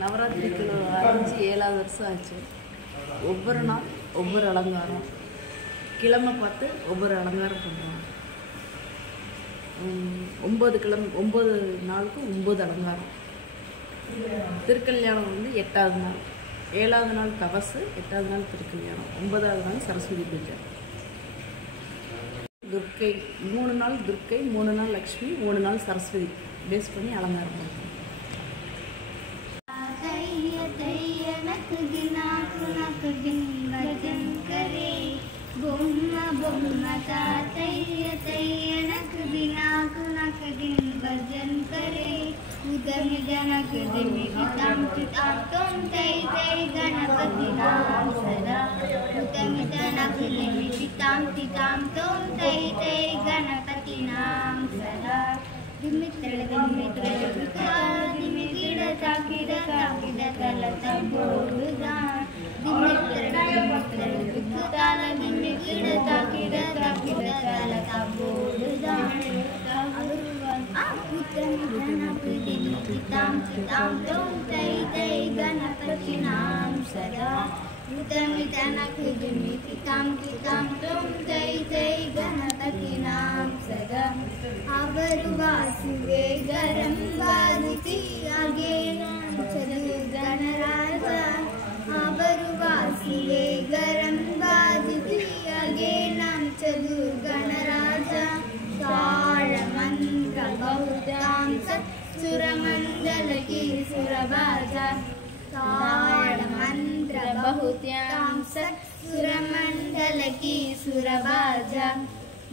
நவராத்திரிக்கு ஆரம்பிச்சு 7வது வருஷம் ஆச்சு. ஒவ்வொரு நாள் ஒவ்வொரு அலங்காரம், கிழமை பார்த்து ஒவ்வொரு அலங்காரம் பண்ணுறோம். 9 நாளுக்கு 9 அலங்காரம். திருக்கல்யாணம் வந்து 8வது நாள், 7வது நாள் தவசு, 8வது நாள் திருக்கல்யாணம், 9வது நாள் சரஸ்வதி பூஜை. துர்க்கை 3 நாள் துர்க்கை, 3 நாள் லக்ஷ்மி, 3 நாள் சரஸ்வதி பேஸ் பண்ணி அலங்காரம் பண்ணுறோம்.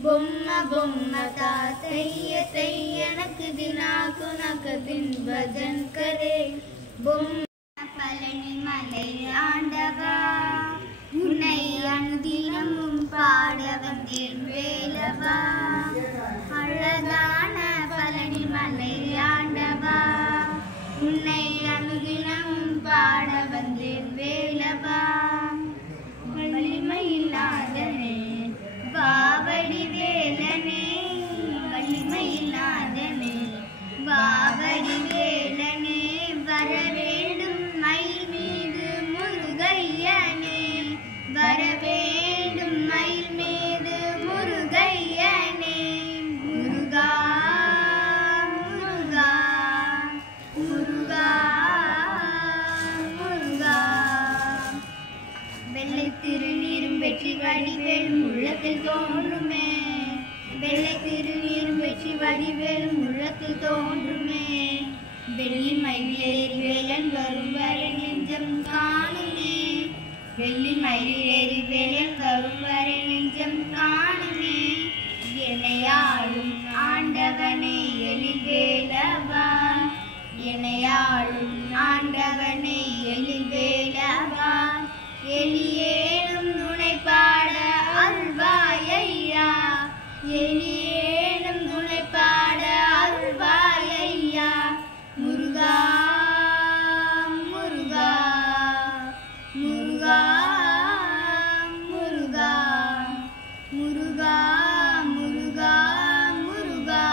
பொம்ம பொம்ம தாத்தைய தையனக்கு தினாக்கு நகதின் பஜன் கரே. பொம்ம பழனி மலை ஆண்டவா, உன்னை அனுதினமும் பாட வந்தேன் வேலவா. அழகான பழனி மலை ஆண்டவா, உன்னை அனுதினமும் பாட வந்தேன் வேலவா. வலிமையில்லாதனே வாவடி வேலனே, வலிமையில்லாதனே வாவடி வேலனே. வர வேண்டும் மயில் மீது முருகையனே, வர வேண்டும் மயில் மீது முருகையனே. முருகா முருகா முருகா முருகா. வெள்ளை திருநீரும் வெற்றி வடிவேலும் உள்ளத்தில் தோன்றுமே, வெள்ளை திருநீரும் வெற்றி வடிவேலும் உள்ளத்தில் தோன்றுமே. வெள்ளி மயிலேறி வேலன் வரும் வரை நெஞ்சம் காணுமே, வெள்ளி மயிலேறி வேலன் வரும் வரை நெஞ்சம் காணுமே. என்னையாளும் ஆண்டவனே எழில் வேலவா, என்னையாளும் ஆண்டவனே எழில் வேலவா. எளியேனும் துணை பாட அருள்வாயையா, எளியேனும் துணை பாட அருள்வாயையா. முருகா முருகா முருகா முருகா முருகா முருகா முருகா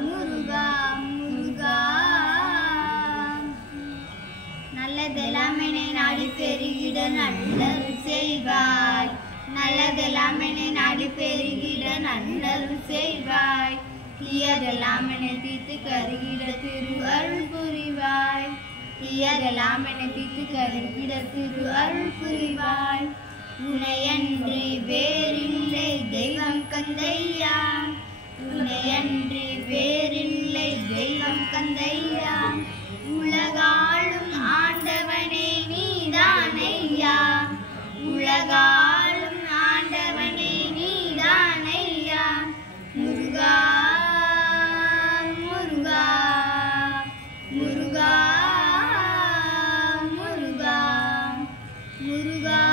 முருகா முருகா. நல்லதெல்லாம் என்னை நாடி பெருகிட நல்லருள் செய்வாய், நல்லதெல்லாம் என்னை நாடி பெருகிட நல்லருள் செய்வாய். தீயதெல்லாம் என்னை தீர்த்து கருகிட திரு அருள் புரிவாய், தீயதெல்லாம் என்னை தீர்த்து கருகிட திரு அருள் புரிவாய். உனையன்றி வேறில்லை தெய்வம் கந்தையா, உனையன்றி வேறில்லை தெய்வம் கந்தையா. உலகாளும் ஆண்டவனே நீதானையா, உலகாளும் ஆண்டவனே நீதானையா. முருகா முருகா முருகா முருகா முருகா